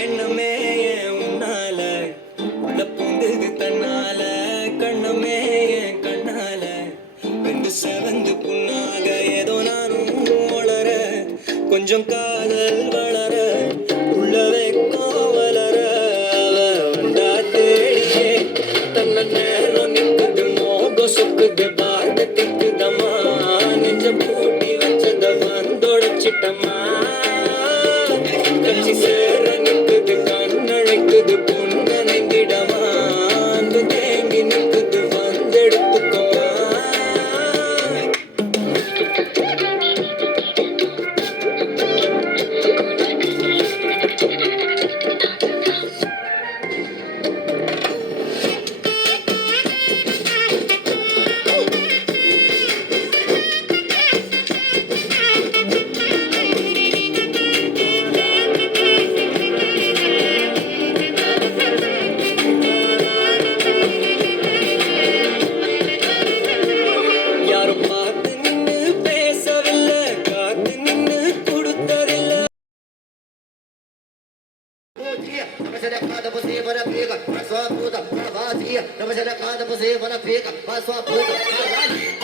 எண்ணமே உன்னால உள்ள பூந்தது தன்னால கண்ணமே என் கண்ணால வெந்து செவந்து புண்ணாக ஏதோ நானும் வளர கொஞ்சம் காதல் வளர உள்ள வெக்கம் வளர வந்தா தேடியே தன்ன நேரம் நிற்குது மோகம் சொக்குது பார்த்த திக்குதம்மா நெஞ்சம் பூட்டி வச்சத வந்தொடைச்சிட்டம்மா கட்சி சேர நிற்குது கண்ணழைக்குது பொன்னணைந்திடமா அன்பு தேங்கி நிற்குது வந்தெடுத்துக்கோமா யாரும் பார்த்து நின்னு பேசவில்லை காத்து நின்னு கொடுத்ததில்லை Cada você para pega, a sua puta, a vazia, não vai ser cada você para pega, a sua puta, caralho.